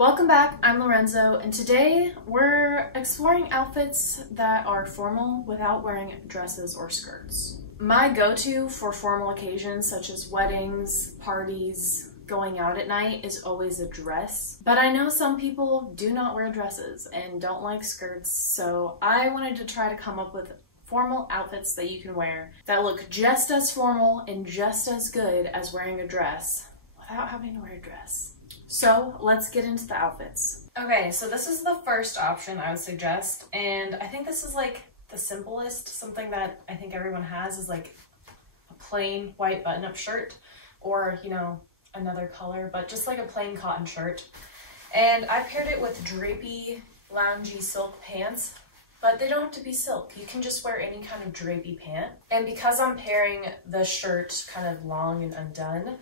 Welcome back, I'm Lorenzo, and today we're exploring outfits that are formal without wearing dresses or skirts. My go-to for formal occasions such as weddings, parties, going out at night is always a dress. But I know some people do not wear dresses and don't like skirts, so I wanted to try to come up with formal outfits that you can wear that look just as formal and just as good as wearing a dress without having to wear a dress. So let's get into the outfits. Okay, so this is the first option I would suggest, and I think this is like the simplest. Something that I think everyone has is like a plain white button-up shirt, or another color, but just like a plain cotton shirt. And I paired it with drapey, loungy silk pants, but they don't have to be silk. You can just wear any kind of drapey pant. And because I'm pairing the shirt kind of long and undone,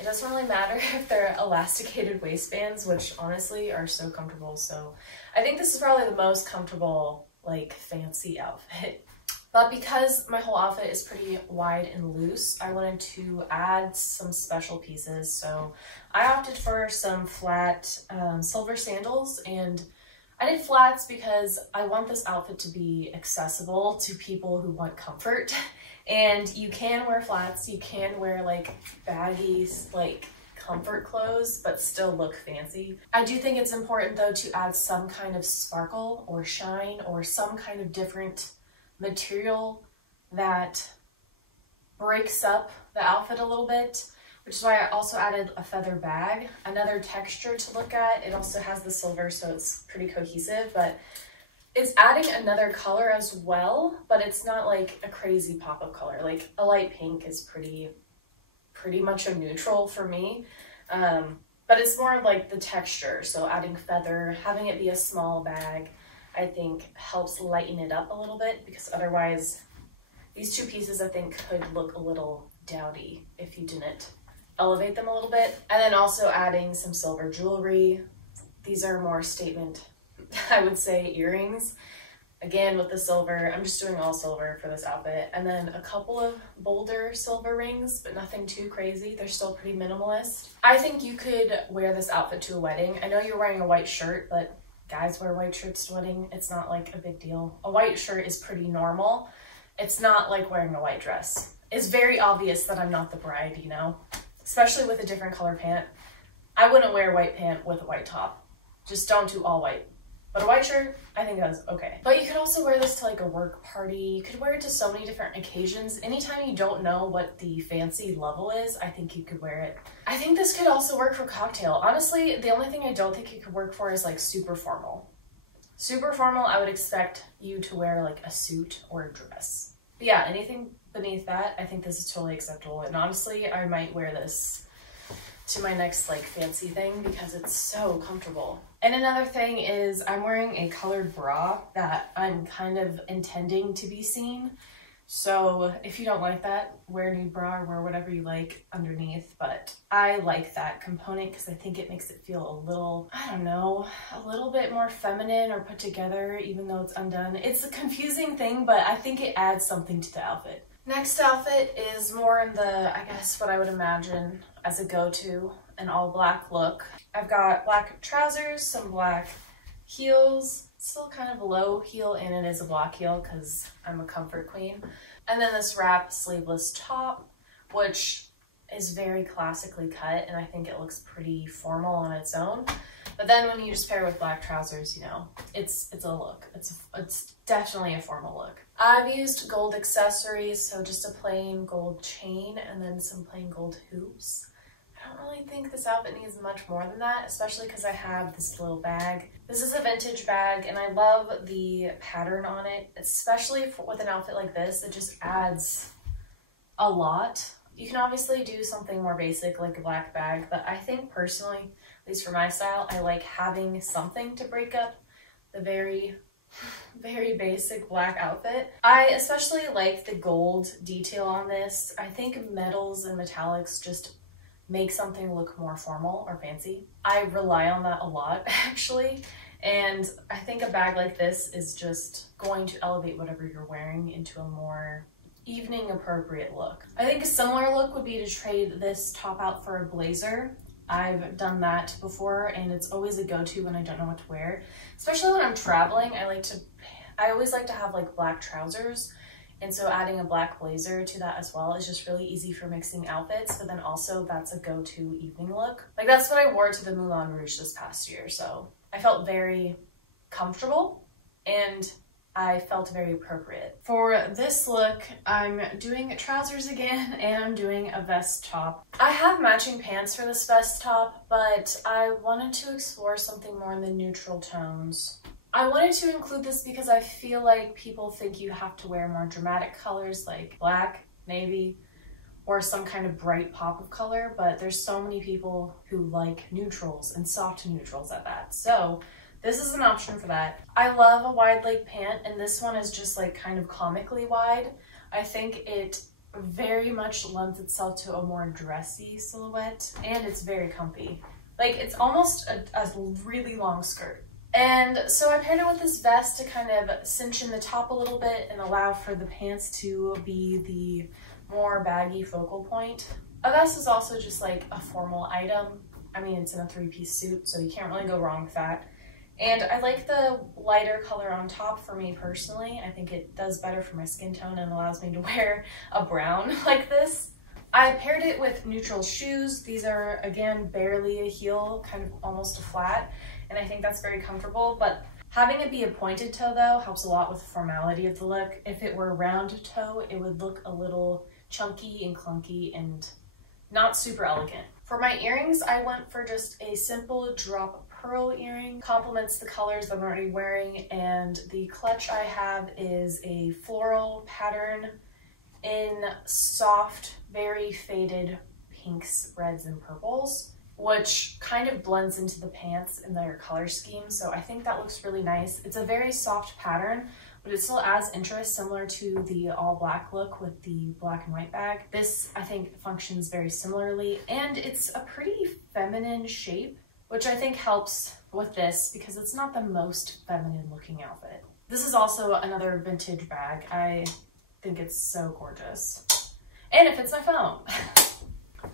it doesn't really matter if they're elasticated waistbands, which honestly are so comfortable. So I think this is probably the most comfortable, like, fancy outfit. But because my whole outfit is pretty wide and loose, I wanted to add some special pieces. So I opted for some flat silver sandals, and I did flats because I want this outfit to be accessible to people who want comfort. And you can wear flats, you can wear like baggy, like comfort clothes, but still look fancy. I do think it's important though to add some kind of sparkle or shine or some kind of different material that breaks up the outfit a little bit, which is why I also added a feather bag, another texture to look at. It also has the silver, so it's pretty cohesive, but it's adding another color as well, but it's not like a crazy pop of color. Like a light pink is pretty much a neutral for me, but it's more of like the texture. So adding feather, having it be a small bag, I think helps lighten it up a little bit, because otherwise these two pieces I think could look a little dowdy if you didn't elevate them a little bit. And then also adding some silver jewelry. These are more statement, I would say, earrings. Again, with the silver, I'm just doing all silver for this outfit. And then a couple of bolder silver rings, but nothing too crazy. They're still pretty minimalist. I think you could wear this outfit to a wedding. I know you're wearing a white shirt, but guys wear white shirts to wedding. It's not like a big deal. A white shirt is pretty normal. It's not like wearing a white dress. It's very obvious that I'm not the bride, especially with a different color pant. I wouldn't wear a white pant with a white top. Just don't do all white. But a white shirt, I think that's okay. But you could also wear this to like a work party. You could wear it to so many different occasions. Anytime you don't know what the fancy level is, I think you could wear it. I think this could also work for cocktail. Honestly, the only thing I don't think it could work for is like super formal. Super formal, I would expect you to wear like a suit or a dress. But yeah, anything beneath that, I think this is totally acceptable. And honestly, I might wear this to my next like fancy thing because it's so comfortable. And another thing is I'm wearing a colored bra that I'm kind of intending to be seen. So if you don't like that, wear a nude bra or wear whatever you like underneath. But I like that component because I think it makes it feel a little, I don't know, a little bit more feminine or put together, even though it's undone. It's a confusing thing, but I think it adds something to the outfit. Next outfit is more in the, I guess, what I would imagine as a go-to, an all black look. I've got black trousers, some black heels, still kind of a low heel, and it is a block heel because I'm a comfort queen. And then this wrap sleeveless top, which is very classically cut, and I think it looks pretty formal on its own. But then when you just pair with black trousers, it's a look. It's definitely a formal look. I've used gold accessories, so just a plain gold chain and then some plain gold hoops. I don't really think this outfit needs much more than that, especially because I have this little bag. This is a vintage bag, and I love the pattern on it, especially with an outfit like this. It just adds a lot. You can obviously do something more basic like a black bag, but I think personally, at least for my style, I like having something to break up the very basic black outfit. I especially like the gold detail on this. I think metals and metallics just make something look more formal or fancy. I rely on that a lot, actually. And I think a bag like this is just going to elevate whatever you're wearing into a more evening appropriate look. I think a similar look would be to trade this top out for a blazer. I've done that before, and it's always a go-to when I don't know what to wear. Especially when I'm traveling, I always like to have like black trousers, and so adding a black blazer to that as well is just really easy for mixing outfits, but then also that's a go-to evening look. Like that's what I wore to the Moulin Rouge this past year, so I felt very comfortable and I felt very appropriate. For this look, I'm doing trousers again and I'm doing a vest top. I have matching pants for this vest top, but I wanted to explore something more in the neutral tones. I wanted to include this because I feel like people think you have to wear more dramatic colors like black, navy, or some kind of bright pop of color, but there's so many people who like neutrals and soft neutrals at that. So this is an option for that. I love a wide leg pant, and this one is just like kind of comically wide. I think it very much lends itself to a more dressy silhouette, and it's very comfy. Like it's almost a really long skirt. And so I paired it with this vest to kind of cinch in the top a little bit and allow for the pants to be the more baggy focal point. A vest is also just like a formal item. I mean, it's in a three-piece suit, so you can't really go wrong with that. And I like the lighter color on top for me personally. I think it does better for my skin tone and allows me to wear a brown like this. I paired it with neutral shoes. These are, again, barely a heel, kind of almost a flat, and I think that's very comfortable. But having it be a pointed toe, though, helps a lot with the formality of the look. If it were a round toe, it would look a little chunky and clunky and not super elegant. For my earrings, I went for just a simple drop pearl earring. Complements the colors I'm already wearing, and the clutch I have is a floral pattern in soft, very faded pinks, reds, and purples, which kind of blends into the pants and their color scheme, so I think that looks really nice. It's a very soft pattern, but it still adds interest, similar to the all black look with the black and white bag. This, I think, functions very similarly, and it's a pretty feminine shape, which I think helps with this because it's not the most feminine looking outfit. This is also another vintage bag. I think it's so gorgeous. And it fits my phone.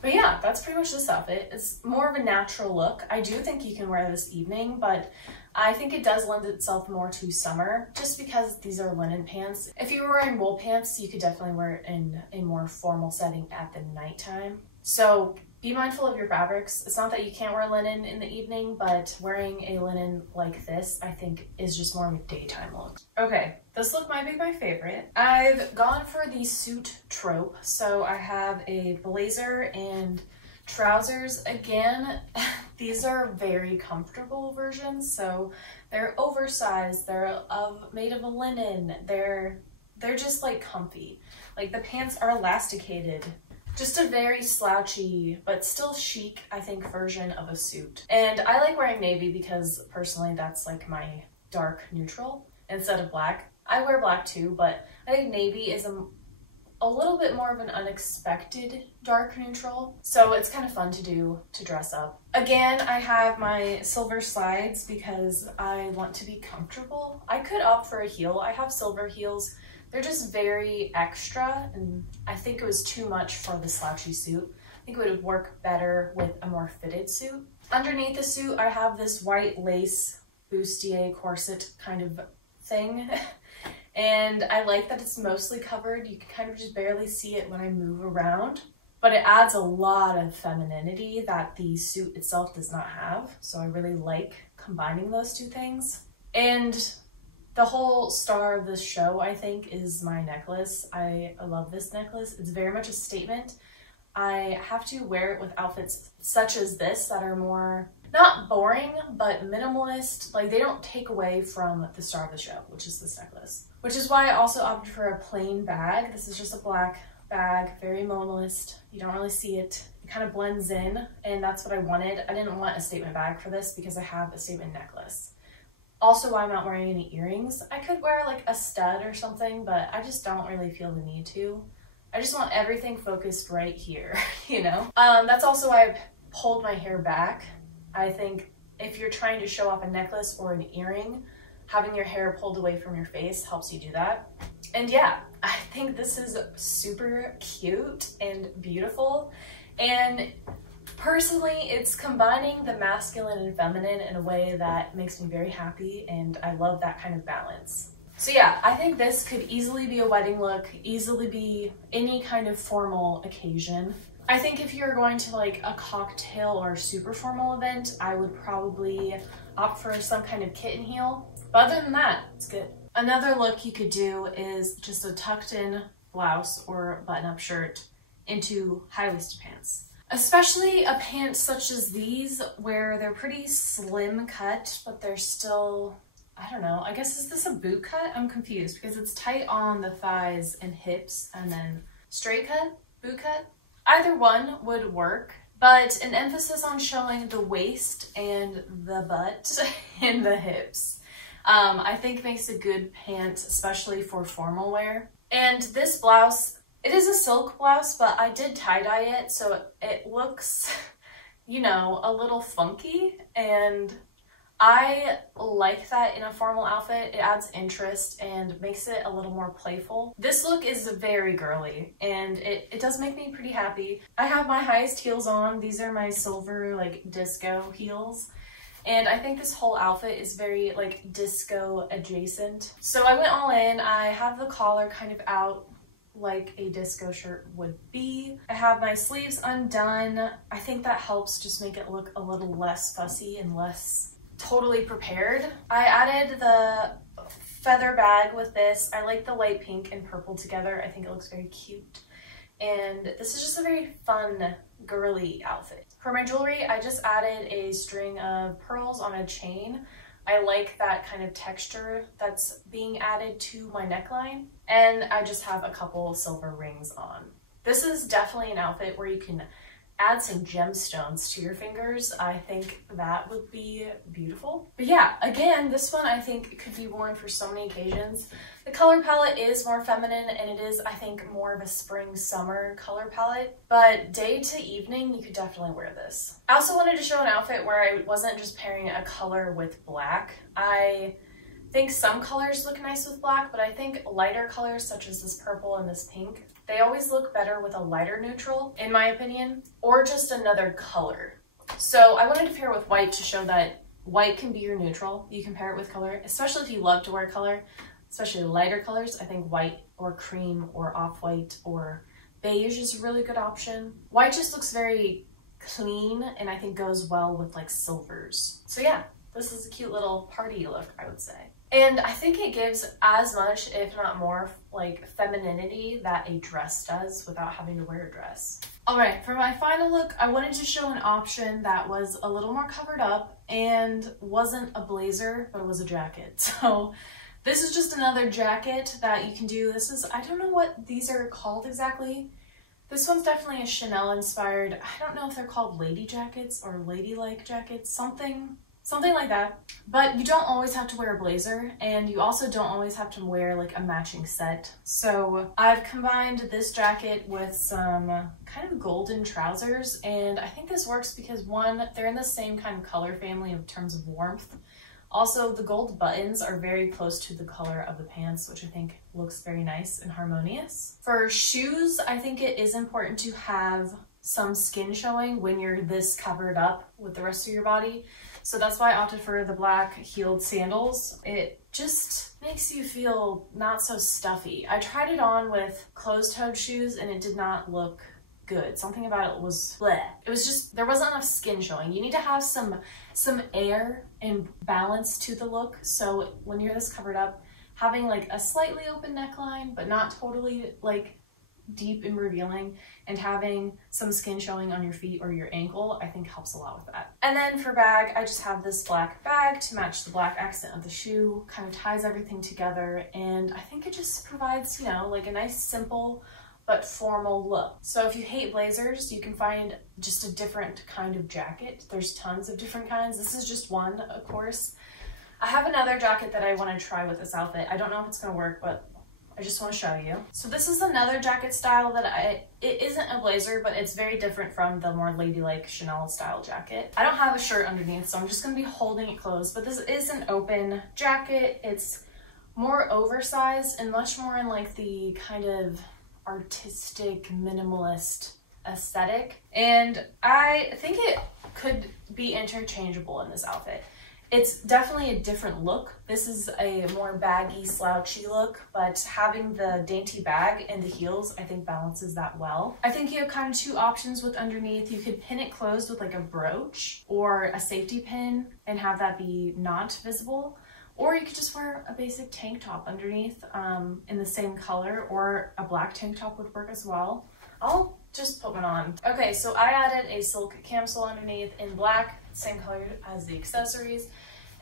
But yeah, that's pretty much this outfit. It's more of a natural look. I do think you can wear this evening, but I think it does lend itself more to summer just because these are linen pants. If you were wearing wool pants, you could definitely wear it in a more formal setting at the nighttime. So be mindful of your fabrics. It's not that you can't wear linen in the evening, but wearing a linen like this, I think, is just more of a daytime look. Okay, this look might be my favorite. I've gone for the suit trope. So I have a blazer and trousers. Again, these are very comfortable versions. So they're oversized, they're made of a linen, they're just like comfy. Like the pants are elasticated. Just a very slouchy, but still chic, I think, version of a suit. And I like wearing navy because personally that's like my dark neutral instead of black. I wear black too, but I think navy is a little bit more of an unexpected dark neutral. So it's kind of fun to do to dress up. Again, I have my silver slides because I want to be comfortable. I could opt for a heel. I have silver heels. They're just very extra, and I think it was too much for the slouchy suit. I think it would work better with a more fitted suit. Underneath the suit, I have this white lace bustier corset kind of thing. And I like that it's mostly covered. You can kind of just barely see it when I move around. But it adds a lot of femininity that the suit itself does not have. So I really like combining those two things. And the whole star of this show, I think, is my necklace. I love this necklace. It's very much a statement. I have to wear it with outfits such as this that are more, not boring, but minimalist. Like, they don't take away from the star of the show, which is this necklace. Which is why I also opted for a plain bag. This is just a black bag, very minimalist. You don't really see it. It kind of blends in, and that's what I wanted. I didn't want a statement bag for this because I have a statement necklace. Also, why I'm not wearing any earrings. I could wear like a stud or something, but I just don't really feel the need to. I just want everything focused right here, you know? That's also why I've pulled my hair back. I think if you're trying to show off a necklace or an earring, having your hair pulled away from your face helps you do that. And yeah, I think this is super cute and beautiful. And Personally, it's combining the masculine and feminine in a way that makes me very happy, and I love that kind of balance. So yeah, I think this could easily be a wedding look, easily be any kind of formal occasion. I think if you're going to like a cocktail or super formal event, I would probably opt for some kind of kitten heel. But other than that, it's good. Another look you could do is just a tucked in blouse or button-up shirt into high-waisted pants. Especially a pant such as these where they're pretty slim cut, but they're still, I don't know, I guess is this a boot cut? I'm confused because it's tight on the thighs and hips and then straight cut, boot cut. Either one would work, but an emphasis on showing the waist and the butt and the hips, I think makes a good pant, especially for formal wear. And this blouse, it is a silk blouse, but I did tie-dye it, so it looks, you know, a little funky, and I like that in a formal outfit. It adds interest and makes it a little more playful. This look is very girly, and it does make me pretty happy. I have my highest heels on. These are my silver, like, disco heels. And I think this whole outfit is very, like, disco adjacent. So I went all in. I have the collar kind of out like a disco shirt would be. I have my sleeves undone. I think that helps just make it look a little less fussy and less totally prepared. I added the feather bag with this. I like the light pink and purple together. I think it looks very cute. And this is just a very fun, girly outfit. For my jewelry, I just added a string of pearls on a chain. I like that kind of texture that's being added to my neckline. And I just have a couple silver rings on. This is definitely an outfit where you can add some gemstones to your fingers. I think that would be beautiful. But yeah, again, this one I think could be worn for so many occasions. The color palette is more feminine, and it is, I think, more of a spring-summer color palette. But day to evening, you could definitely wear this. I also wanted to show an outfit where I wasn't just pairing a color with black. I think some colors look nice with black, but I think lighter colors such as this purple and this pink, they always look better with a lighter neutral, in my opinion, or just another color. So I wanted to pair with white to show that white can be your neutral. You can pair it with color, especially if you love to wear color, especially lighter colors. I think white or cream or off-white or beige is a really good option. White just looks very clean and I think goes well with like silvers. So yeah, this is a cute little party look, I would say. And I think it gives as much, if not more, like femininity that a dress does without having to wear a dress. All right, for my final look, I wanted to show an option that was a little more covered up and wasn't a blazer, but it was a jacket. So this is just another jacket that you can do. This is, I don't know what these are called exactly. This one's definitely a Chanel inspired. I don't know if they're called lady jackets or ladylike jackets, something like that. But you don't always have to wear a blazer, and you also don't always have to wear like a matching set. So I've combined this jacket with some kind of golden trousers, and I think this works because one, they're in the same kind of color family in terms of warmth. Also, the gold buttons are very close to the color of the pants, which I think looks very nice and harmonious. For shoes, I think it is important to have some skin showing when you're this covered up with the rest of your body. So that's why I opted for the black heeled sandals. It just makes you feel not so stuffy. I tried it on with closed-toed shoes and it did not look good. Something about it was bleh. It was just, there wasn't enough skin showing. You need to have some air and balance to the look. So when you're this covered up, having like a slightly open neckline, but not totally like deep and revealing, and having some skin showing on your feet or your ankle, I think helps a lot with that. And then for bag, I just have this black bag to match the black accent of the shoe, kind of ties everything together, and I think it just provides, you know, like a nice simple but formal look. So if you hate blazers, you can find just a different kind of jacket. There's tons of different kinds. This is just one, of course. I have another jacket that I want to try with this outfit. I don't know if it's gonna work, but I just want to show you. So this is another jacket style that it isn't a blazer, but it's very different from the more ladylike Chanel style jacket. I don't have a shirt underneath, so I'm just going to be holding it closed, but this is an open jacket. It's more oversized and much more in like the kind of artistic, minimalist aesthetic, and I think it could be interchangeable in this outfit. It's definitely a different look. This is a more baggy, slouchy look, but having the dainty bag and the heels, I think balances that well. I think you have kind of two options with underneath. You could pin it closed with like a brooch or a safety pin and have that be not visible. Or you could just wear a basic tank top underneath in the same color, or a black tank top would work as well. I'll just put one on. Okay, so I added a silk camisole underneath in black, same color as the accessories.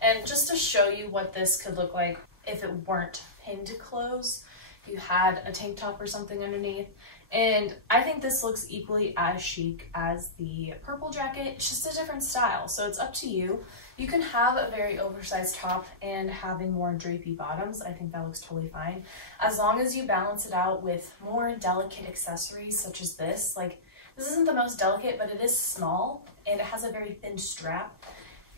And just to show you what this could look like if it weren't pinned closed, you had a tank top or something underneath. And I think this looks equally as chic as the purple jacket. It's just a different style, so it's up to you. You can have a very oversized top and having more drapey bottoms. I think that looks totally fine. As long as you balance it out with more delicate accessories such as this. Like, this isn't the most delicate, but it is small and it has a very thin strap.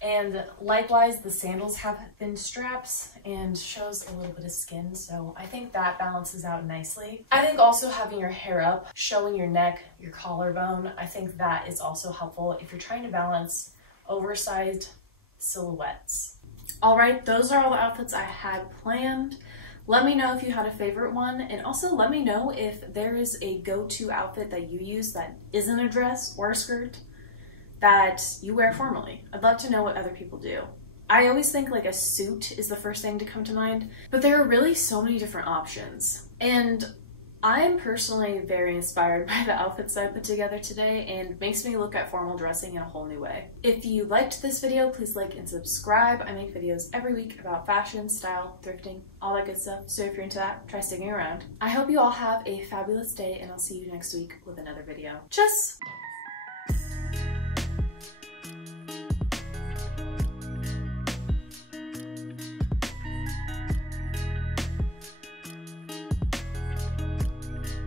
And likewise, the sandals have thin straps and shows a little bit of skin, so I think that balances out nicely. I think also having your hair up, showing your neck, your collarbone, I think that is also helpful if you're trying to balance oversized silhouettes. All right, those are all the outfits I had planned. Let me know if you had a favorite one, and also let me know if there is a go-to outfit that you use that isn't a dress or a skirt that you wear formally. I'd love to know what other people do. I always think like a suit is the first thing to come to mind, but there are really so many different options. And I'm personally very inspired by the outfits I put together today, and makes me look at formal dressing in a whole new way. If you liked this video, please like and subscribe. I make videos every week about fashion, style, thrifting, all that good stuff. So if you're into that, try sticking around. I hope you all have a fabulous day, and I'll see you next week with another video. Tschüss!